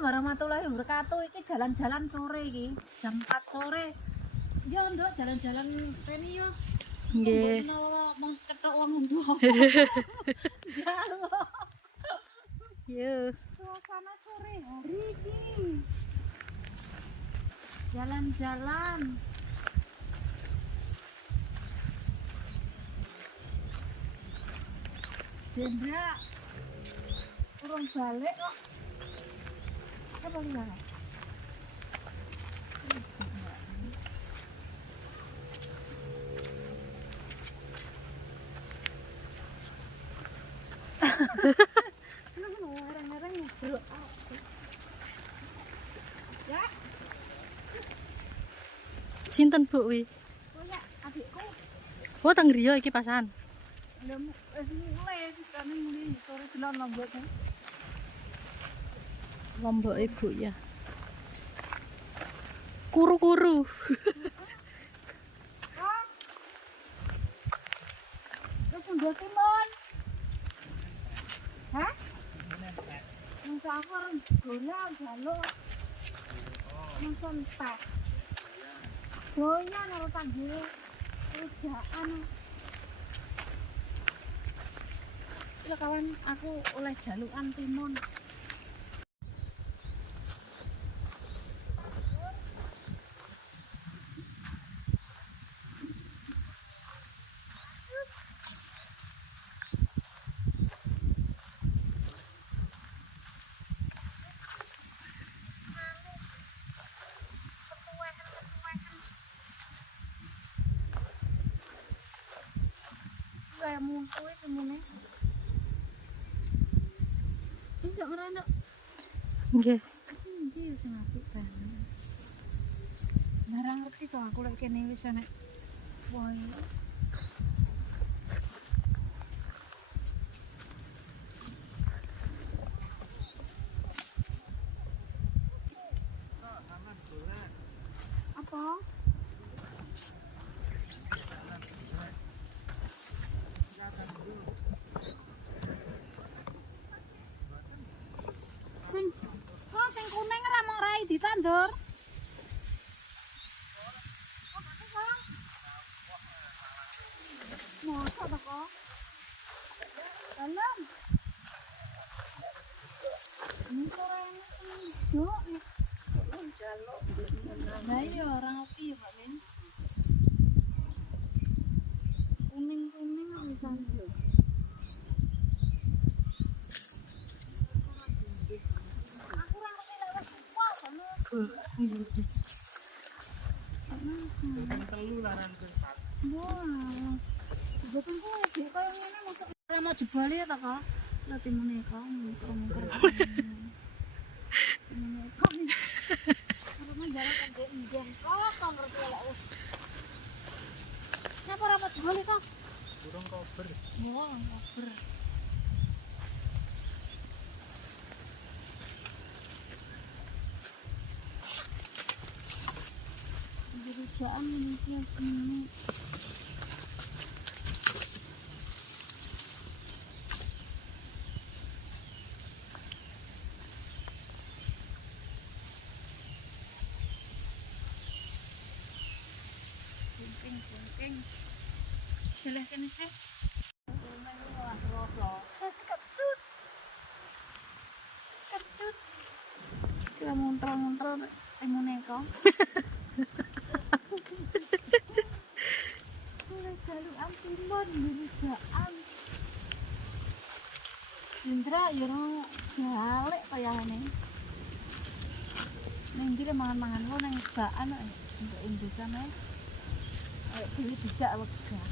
warahmatullahi wabarakatuh. Iki jalan-jalan sore iki, jam 4 sore. Yo nduk jalan-jalan kene yo. Nggih. Mau ketok wong nduk. Jalo. Yo. Suasana sore hari iki. Jalan-jalan. Jendra urung balik kok. Apa lagi? Orang-orang ngobrol. Ya. Sinten Bu wi? Oh ya, adikku. Oh teng griya iki pasan. Mulai kami muni sore delon lombok. Lombok Ibu ya. Kuru-kuru. Kok? Lu pundak timun. Hah? Musafir gola jaluk. Nonton tak. Goya nang tanggul. Kerjaan. Lha kawan aku oleh jalukan timun. Kamu kuwi temune. Enggak ngerana. Nggih. Iki sing apik banget. Barang ngerti to aku lek kene wis enek. Woi. Apa? Sing kuning ora mung rai ditandur. Mosok to kok. Dalam. Ini sore juk. Jaluk. Lah iya ora ngopi ya, Pak Min. Kuning-kuning pisan. Aku ora ngerti lek wis puas ngono. Telu laran kepat. Wah. Betul kok iki kaya ngene mosok ora mau jebol ya ta, Kak? Lah timune kok muter-muter. Timune kok. Ora mau jalan kan njen kok ngerti lek wis. Napa ora mau jebol kok? Kurang kober. Wah, kober. Kerjaan ini sini. Kengking. Jeleh kene sih. Kecut. Kecut. Kira montrol-montrol temune kok. Jalukan timun jerigaan. Indra ya ora balik kaya ngene. Ning ndi mangan-mangan ku ning bakan kok ndek Indonesia meh. Ayo dhewe dijak wegah.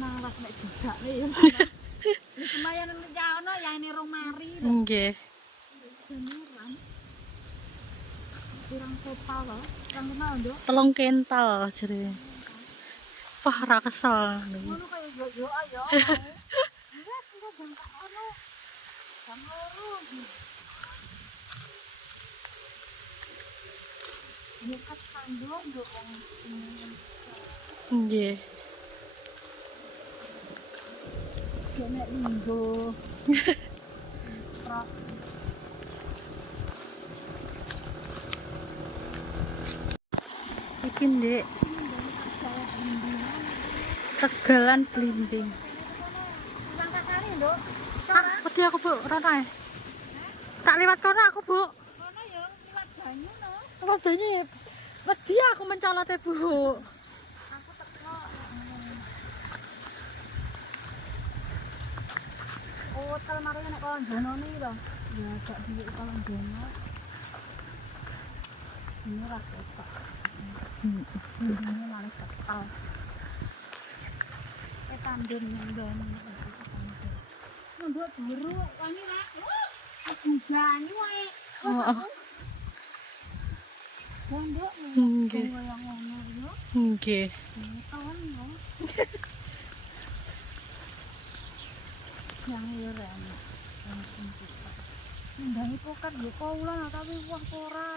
Malas nek jedakne ya. Wis lumayan nyaono ya ini romari. Nggih. Beneran. Kurang kepal loh, kurang kenal nduk. 3 kental jere. Wah ra kesel. Ngono kaya yo ayo. Wes engko bangka ono. Jam 2. Nyekat sandok nduk wong ini. Nggih. nek linggo. Pra- Iki Ndek, Tegalan Blimbing. Tukang kakari, Nduk. Wedi aku, Bu, rono ae. Tak lewat kono aku, Bu. Kono ya liwat banyu no. Apa banyu ya? Wedi aku mencolote, Bu. Aku teko. Oh, tel mari nek kono jono niki lho. Ya gak duwe kono jono. Ini ra ketok. Ini malah ketal. Tandun nang Nduk buru wangi ra. Banyu wae. Oh, Nduk nggih. kaya ngono yo. Nggih. Kawan yo. Yang ora. Ndang pokat yo kaulan tapi wah ora.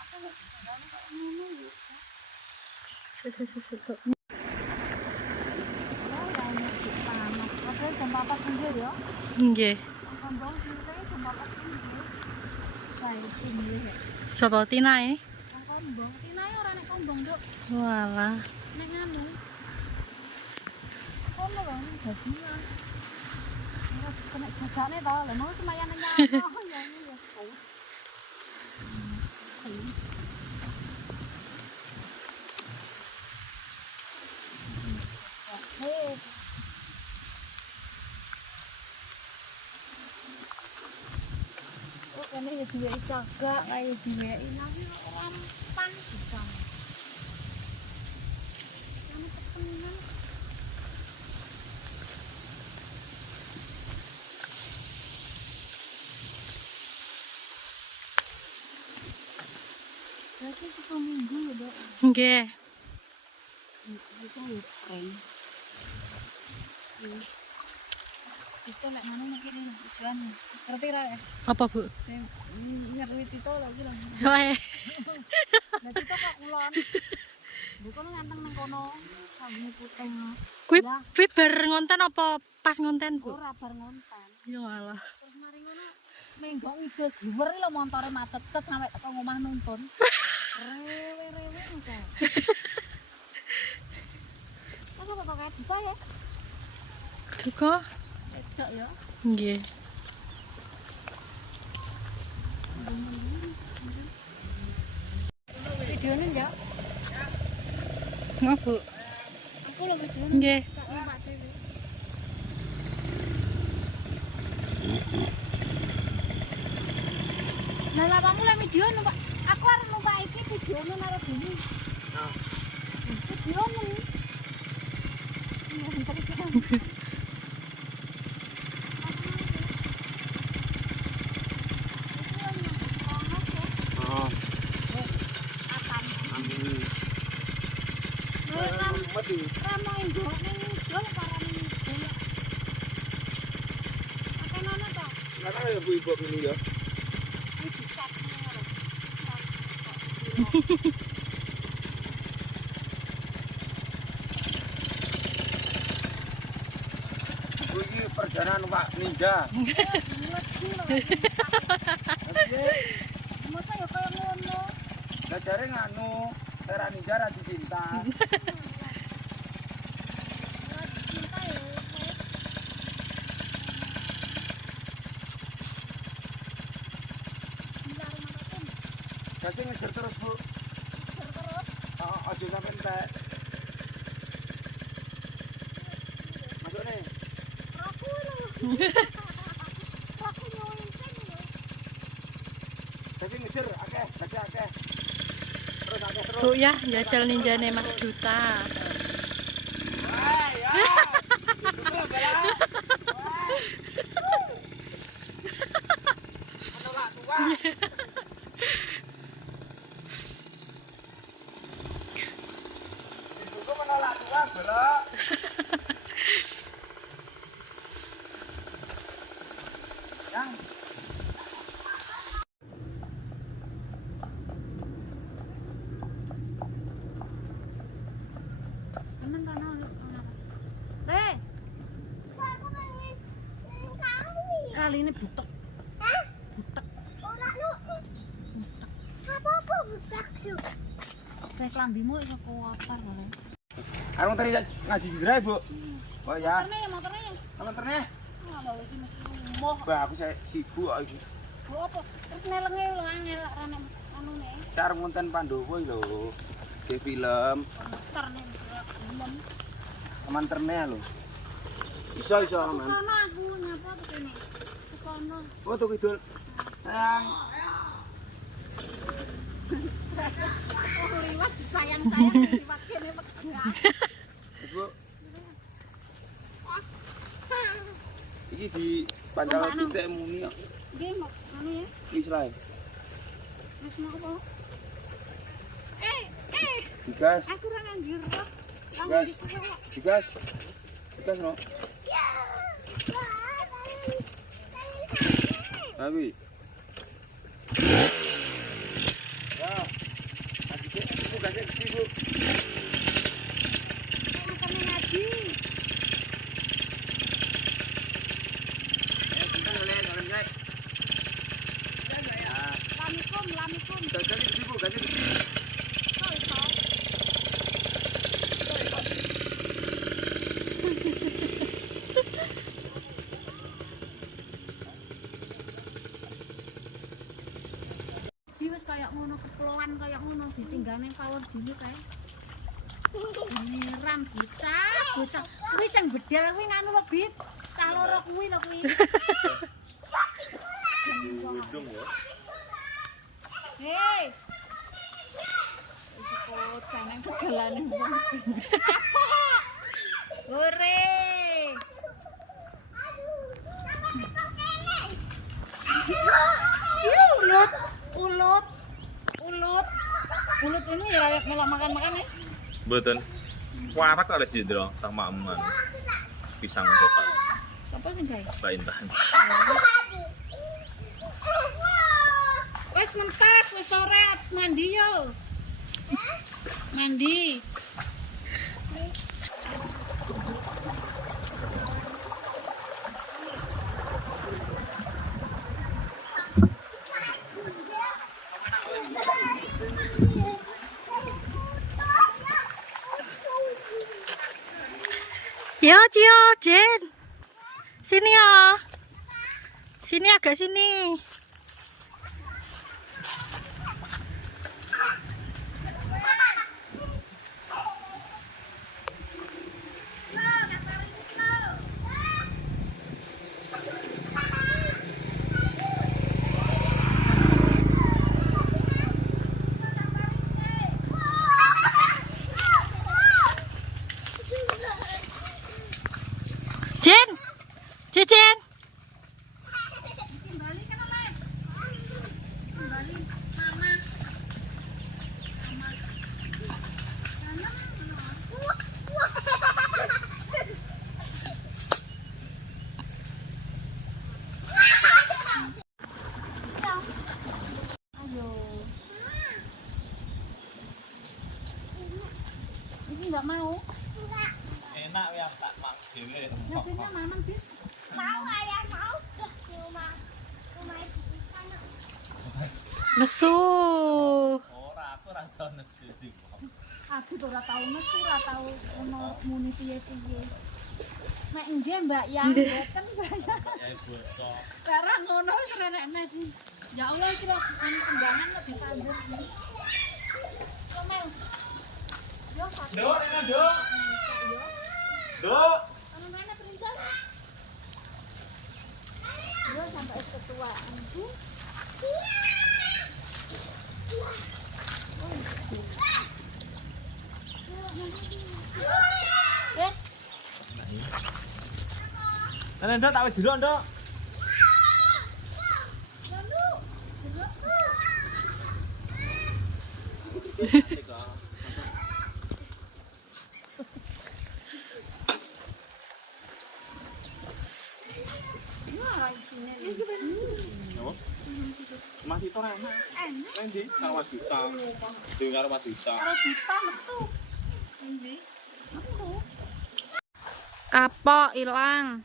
Aku kok ngono yo. Oke, jam 4 pinggir ya. Nggih. Kembang pinggir jam 4 pinggir. Saya pinggir ya. Sapa tinae? Kembang, tinae ora nek kembang, Nduk. Walah. Nek nganu. Kono lho bagian. Ora kena jagane to, lha mau semayan nyano ya ini ya. Hei. Oh, kene ya diweki cagak, kae diweki tapi ora mempan bisa. Anu kepengen. Berarti 1 minggu ya, Dok. Nggih. Itu ya keren. Itu lek mana mikire tujuan. Ngerti ra ya? Apa, Bu? Ngerwit itu lagi lho. Wae. Lah kita kok ulon. Bukan nganteng nang kono. Sambune putih. Kuwi bar ngonten apa pas ngonten, Bu? Ora bar ngonten. Ya walah. Terus mari ngono menggok ngidul dhuwur lho montore macet sampe teko omah nuntun. Rewe-rewe kok. Aku kok kayak bisa ya? Duka? Edok ya. Nggih. Videonya enggak? Oh, Bu. Aku lho videonya. Nggih. Tak numpak dhewe. Nah, lapamu lah video numpak. Aku arep numpak iki videonya naro dene. Nah, Videonya. oh, ambil mati. Ramo indo ning ngidul para ning ngidul. Akeh nono to? Nggak tahu ya Bu Ibu ini ya. Iki dicat ngono. Bu ini perjalanan Pak Ninja. Masa ya kaya ngono. Lah jare nganu, era Ninja ra dicinta. Cinta ya. Kasih ngejar terus Bu. Aja sampai entek. Masuk nih. Aku lho. Aku nyuwun sing lho. Kasih ngejar akeh, kasih akeh. Terus akeh terus. Bu ya, jajal ninjane Mas Duta. Hai, ya. Betul, Bella. Menolak tua. Ibuku menolak tua, Bella. Yang Temen kono. kali ini butek. Butek. Apa budak yuk? Saya kelambimu iso kotor kali. Arung tadi ngaji sendiri, Bu. Oh ya. Motornya. Motornya. Lho iki mesti moh. Bah, aku saya sibuk iki. Bu apa? Terus nelenge lho angel rene anune. Sareng ngonten Pandowo iki lho. Ke film. Motor nih. Film. Manterne lho. Iso aman. Kono aku nyapa tuh kene. Kono. Oh, tuh kidul. Sayang. Oh, liwat sayang-sayang liwat kene megah. Ibu. Iki di Pancal Pintek muni kok. Nggih, anu ya. Wis lae. Wis mau apa? Digas. Aku ora nganggur. Digas. Digas. Digas no. Abi. Ya. Ibu kasih ibu. Makan ngaji. Kita oleh jalan guys. Lamikum. Ganti ibu, ganti ibu. Oh, iso. Jiwes kayak ngono kepulauan kayak ngono ditinggalne pawon dulu kae. Nyiram bocah. Kuwi sing bedel kuwi nganu lho, Bit. Cah loro kuwi lho kuwi. Udung ya. Hei. Wis kocak nang tegalane wong. Apa? Ore. Ulut ini ya layak melok makan-makan ya. Mboten. Warak oleh sidro sama eman. Pisang coklat. Sapa sing gawe? Mbak Intan. Wis mentas, wis sore mandi yo. Mandi. Ya, Cio, Jen. Sini ya. Sini agak sini. Jen. Jen. Kembali kan oleh. Kembali mama. Ayo. Ini enggak mau. Enak ya tak mang dhewe. Nyobinnya mamam, Bit. Mau ayah mau ke rumah ibu sana. Nesu. Ora, aku ora tau nesu iki. Aku tuh ora tau metu, ora tau ono muni piye-piye. Nek nggih Mbak Yang mboten Mbak. Ya bosok. Ora ngono wis renek-renek. Ya Allah iki lho anu tembangan kok ditandur. Komel. Yo, Pak. Nduk, enak nduk. Yo. Nduk. Anu mana princess? Yo sampai ketuaan. Nek nduk tak wis jeruk nduk. Mas itu enak. Enak. Endi karo Mas Dita. Dewe karo Mas Dita. Karo Dita metu. Endi? Metu. Kapok ilang.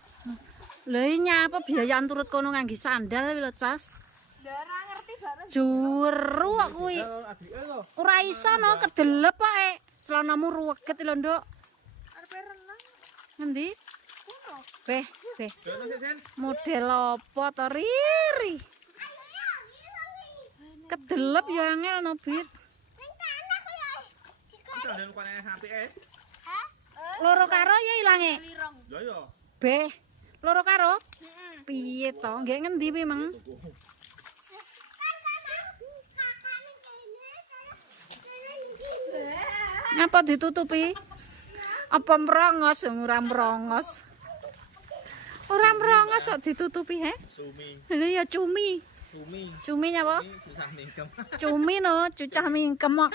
Lha nyapa biayaan turut kono ngangge sandal lho, Cas. Lah ora ngerti bareng. Juru kok kuwi. Adike lho. Ora iso no kedelep ae. Celanamu ruweget lho, Nduk. Arepe renang. Ngendi? Kono. Beh. Jono Sen. Model apa to Riri? Kedelep ya angel no, Bit. Kita ada lupa nih HP Loro karo ya ilange. Yo yo. Beh. Loro karo? Piye to? Nggih ngendi memang? Ngapa ditutupi? Apa merongos? Ora merongos. Ora merongos kok ditutupi he? Sumi. Lha ya cumi. Sumi. Cumi nyapa? Ini susah mingkem. Cumi no, cucah mingkem kok.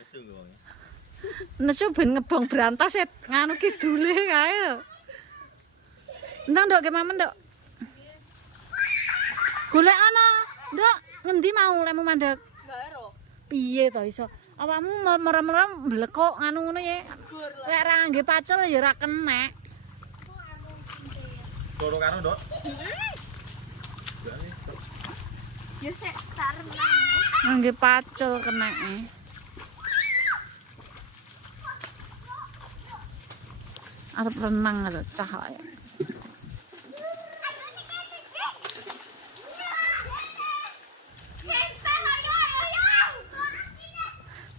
Nesu kok. Nesu ben ngebong brantas et nganu kidule kae lho. Ndang ndok ke mamen ndok. Golek ana, ndok. Ngendi mau lemu mandek? Enggak ero. Piye to iso? Awakmu merem-merem mblekok nganu ngono ya. Lek ra ngangge pacul ya ora kenek. Loro karo, Ndok. Ya sik tak renang. Ngangge pacul keneke. Arep renang lho cahaya.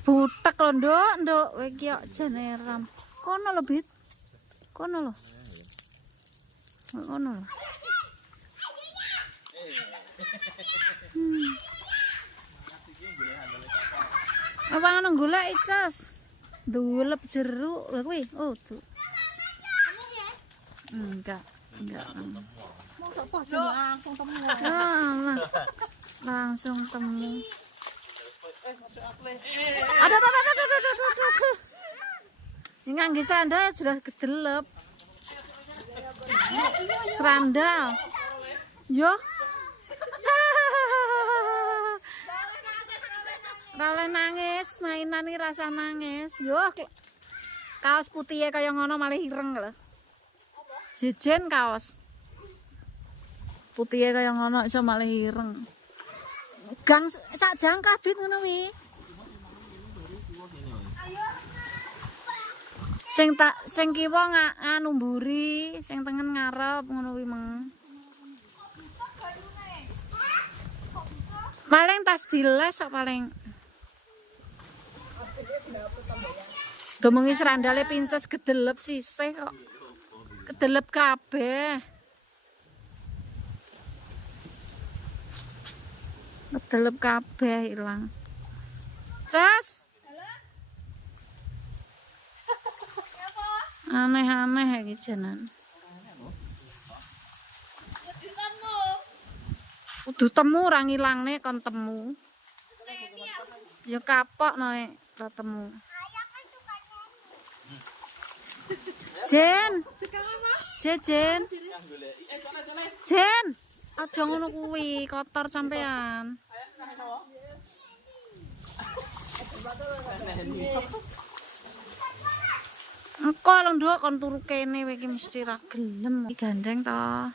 Butek lho, Nduk, kowe iki kok jane ram. Kono lho, Bit. Kono lho. Kono lho. Apa ngono golek Icas? Ndulep jeruk lho kuwi. Oh, tuh. Enggak. Mosok padha langsung temu. Ah, langsung temu. Aduh. Ini ngangge sandal jelas kedelep. Serandal. Yo. Ora nangis, mainan iki rasa nangis. Yo. Kaos putihnya kaya ngono malah ireng lho. Jejen kaos. Putihnya kaya ngono iso malah ireng. Gang sak jangka Bit ngono wi. Sing kiwa nganu mburi, sing tengen ngarep ngono wi meng. Paling tas diles kok paling. Domengi serandale pinces gedelep sisih kok. Kedelep kabeh. Kedelep kabeh ilang. Cas. Aneh-aneh iki jenengan. Kudu temu ora ngilangne kon temu. Ya kapok nek ora temu. Jen. Jen. Aja ngono kuwi, kotor sampean. Engko lho Nduk kon turu kene kowe iki mesti ra gelem. Iki gandeng to.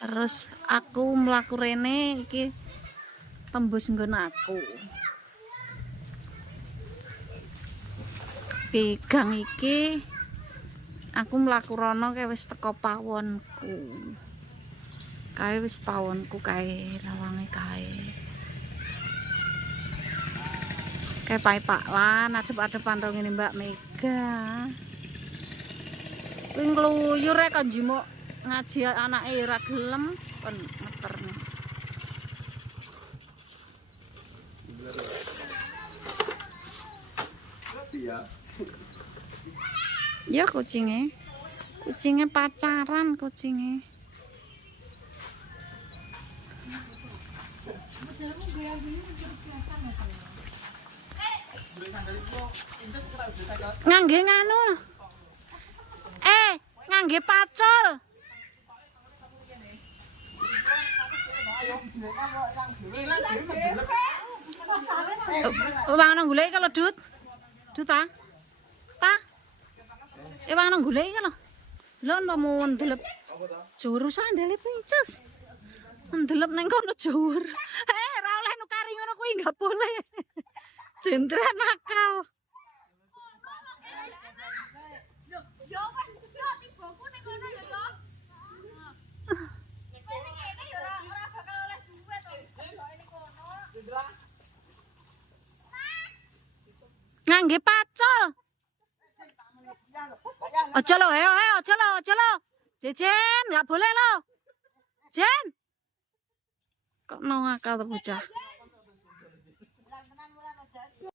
Terus aku mlaku rene iki tembus nggon aku. Pegang iki aku mlaku rono kae wis teko pawonku. Kae wis pawonku kae lawange kae. Kayak Pai Paklan, adep-adepan dong ini Mbak Mega. Kuwi ngluyur e kan jimuk ngaji anake ora gelem kon meterne. Ya kucingnya pacaran kucingnya. Ngangge nganu. Ngangge pacul. Wang nang golek kalau Dut. Dut ta? Ta? Wang nang golek iki lho. Lho mau ndelep juru sandale pincus. Ndelep nang kono jur. Ra oleh nukari ngono kuwi enggak boleh. Jendra nakal. Yo wes yo tibaku ning kono yo yo. Kowe ning kene yo ora bakal oleh duwe to. Kok ning kono. Ngangge pacul. Aja lo, ayo, aja lo. Jejen, nggak boleh lo. Jen. Kok no akal tuh bocah.